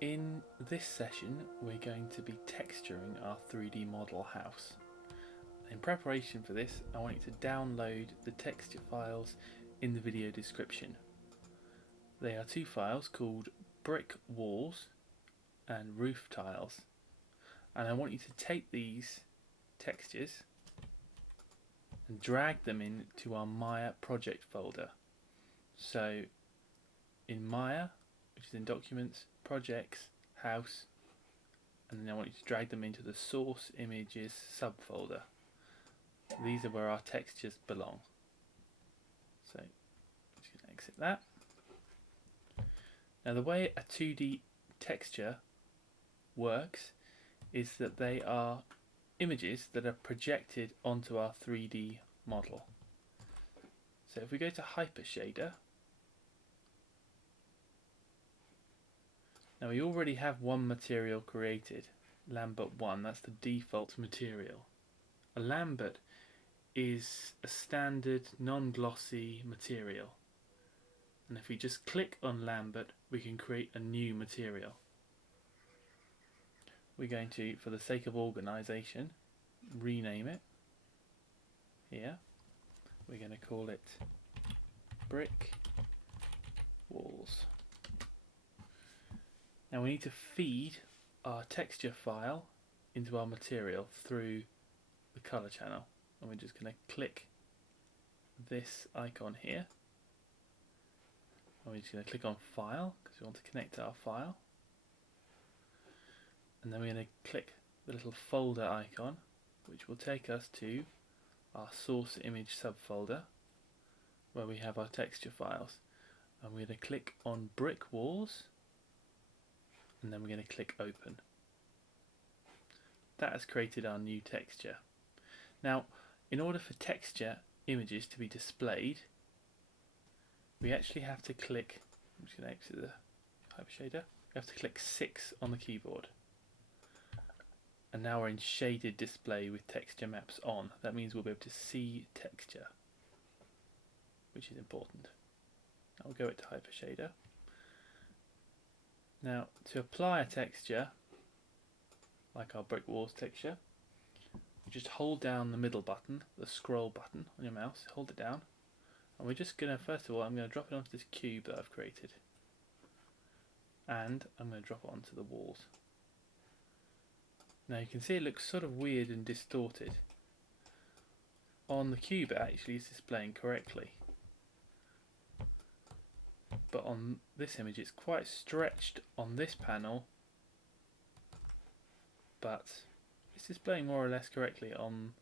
In this session we're going to be texturing our 3D model house. In preparation for this, I want you to download the texture files in the video description. They are two files called brick walls and roof tiles, and I want you to take these textures and drag them into our Maya project folder. So in Maya, which is in Documents, Projects, House, and then I want you to drag them into the Source Images subfolder. These are where our textures belong. So I'm just going to exit that. Now the way a 2D texture works is that they are images that are projected onto our 3D model. So if we go to Hypershader, now we already have one material created, Lambert 1, that's the default material. A Lambert is a standard non-glossy material, and if we just click on Lambert we can create a new material. We're going to, for the sake of organisation, rename it here. We're going to call it brick walls. Now we need to feed our texture file into our material through the colour channel, and we're just going to click this icon here, and we're just going to click on File because we want to connect to our file, and then we're going to click the little folder icon which will take us to our source image subfolder where we have our texture files, and we're going to click on brick walls, and then we're going to click open. That has created our new texture. Now in order for texture images to be displayed, we actually have to click, I'm just going to exit the Hypershader, we have to click 6 on the keyboard. And now we're in shaded display with texture maps on. That means we'll be able to see texture, which is important. I'll go it to Hypershader. Now to apply a texture, like our brick walls texture, you just hold down the middle button, the scroll button on your mouse, hold it down, and we're just going to, first of all, I'm going to drop it onto this cube that I've created, and I'm going to drop it onto the walls. Now you can see it looks sort of weird and distorted. On the cube it actually is displaying correctly, but on this image it's quite stretched on this panel, but it's displaying more or less correctly on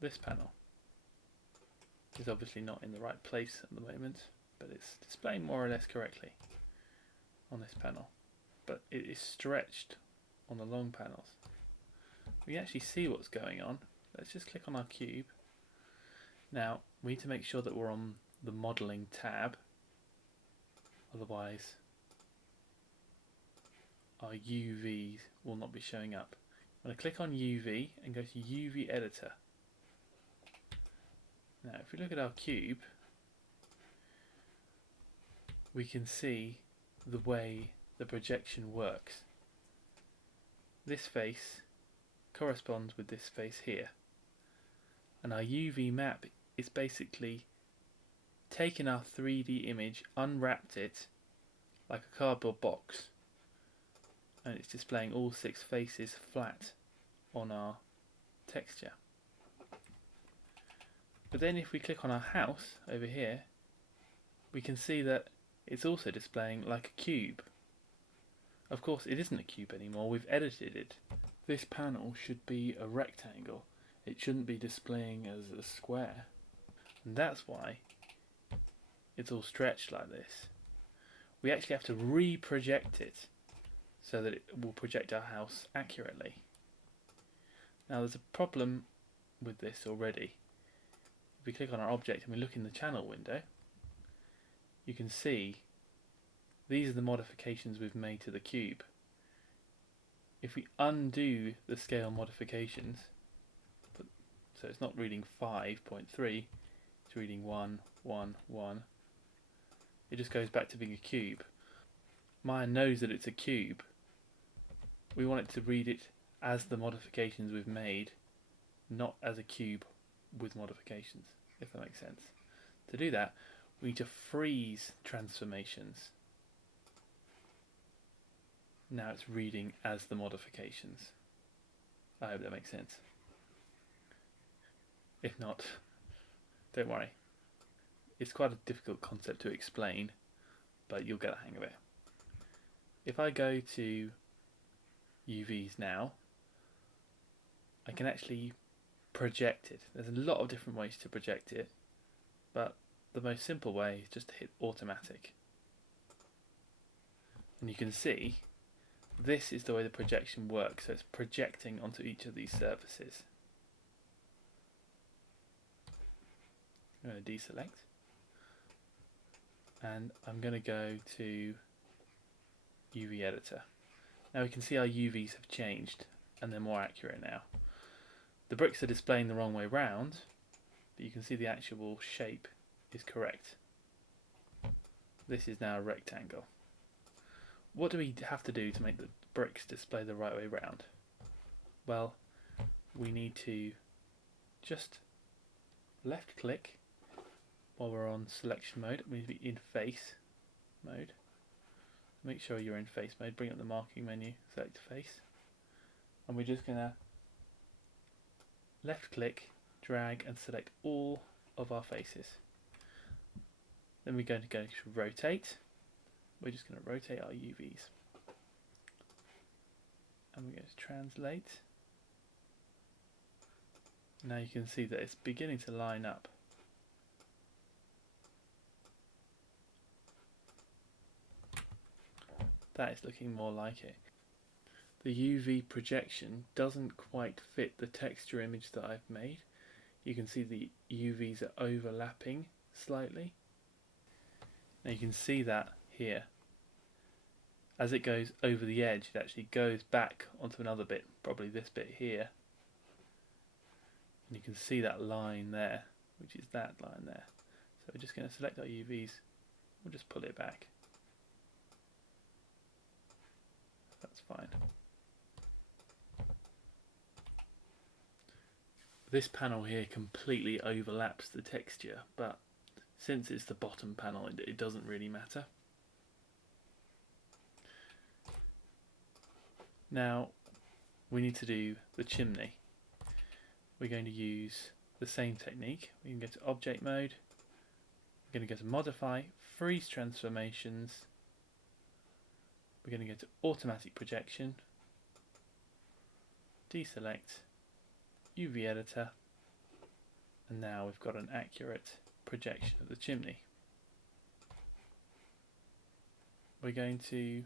this panel. It's obviously not in the right place at the moment, but it's displaying more or less correctly on this panel, but it is stretched on the long panels. We can actually see what's going on. Let's just click on our cube. Now we need to make sure that we're on the modelling tab, otherwise our UVs will not be showing up. I'm going to click on UV and go to UV editor. Now if we look at our cube, we can see the way the projection works. This face corresponds with this face here, and our UV map is basically taken our 3D image, unwrapped it like a cardboard box, and it's displaying all 6 faces flat on our texture. But then if we click on our house over here, we can see that it's also displaying like a cube. Of course it isn't a cube anymore, we've edited it. This panel should be a rectangle, it shouldn't be displaying as a square, and that's why it's all stretched like this. We actually have to re-project it so that it will project our house accurately. Now there's a problem with this already. If we click on our object and we look in the channel window, you can see these are the modifications we've made to the cube. If we undo the scale modifications, so it's not reading 5.3, it's reading 1, 1, 1, it just goes back to being a cube. Maya knows that it's a cube we want it to read it as the modifications we've made, not as a cube with modifications, if that makes sense. To do that, we need to freeze transformations. Now it's reading as the modifications. I hope that makes sense. If not, don't worry. It's quite a difficult concept to explain, but you'll get the hang of it. If I go to UVs now, I can actually project it. There's a lot of different ways to project it, but the most simple way is just to hit automatic. And you can see this is the way the projection works, so it's projecting onto each of these surfaces. I'm going to deselect, and I'm going to go to UV editor. Now we can see our UVs have changed and they're more accurate now. The bricks are displaying the wrong way round, but you can see the actual shape is correct. This is now a rectangle. What do we have to do to make the bricks display the right way round? Well, we need to just left click while we're on selection mode. We need to be in face mode. Make sure you're in face mode, bring up the marking menu, select face, and we're just going to left click, drag and select all of our faces. Then we're going to go to rotate. We're just going to rotate our UVs. And we're going to translate. Now you can see that it's beginning to line up. That is looking more like it. The UV projection doesn't quite fit the texture image that I've made. You can see the UVs are overlapping slightly. Now you can see that here. As it goes over the edge, it actually goes back onto another bit, probably this bit here. And you can see that line there, which is that line there. So we're just going to select our UVs. We'll just pull it back. That's fine. This panel here completely overlaps the texture, but since it's the bottom panel, it doesn't really matter. Now we need to do the chimney. We're going to use the same technique. We can go to object mode. We're going to go to modify, freeze transformations. We're going to go to automatic projection, deselect, UV editor, and now we've got an accurate projection of the chimney. We're going to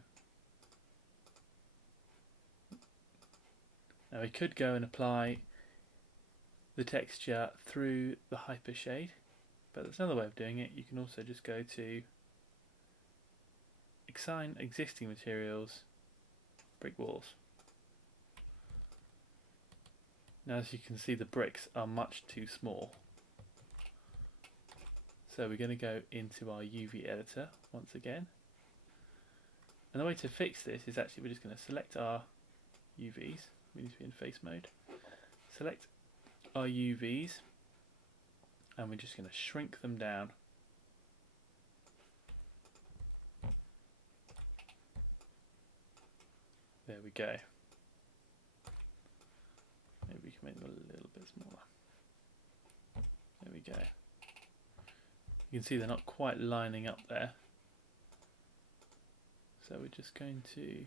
now we could go and apply the texture through the hypershade, but there's another way of doing it. You can also just go to assign existing materials, brick walls. Now as you can see, the bricks are much too small. So we're going to go into our UV editor once again. And the way to fix this is actually we're just going to select our UVs. We need to be in face mode. Select our UVs and we're just going to shrink them down. There we go. Maybe we can make them a little bit smaller. There we go. You can see they're not quite lining up there. So we're just going to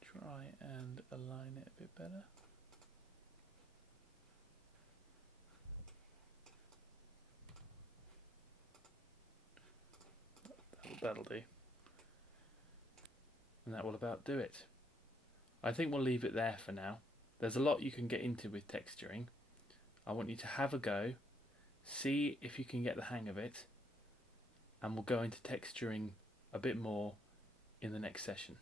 try and align it a bit better. That'll do. And that will about do it. I think we'll leave it there for now. There's a lot you can get into with texturing. I want you to have a go, see if you can get the hang of it, and we'll go into texturing a bit more in the next session.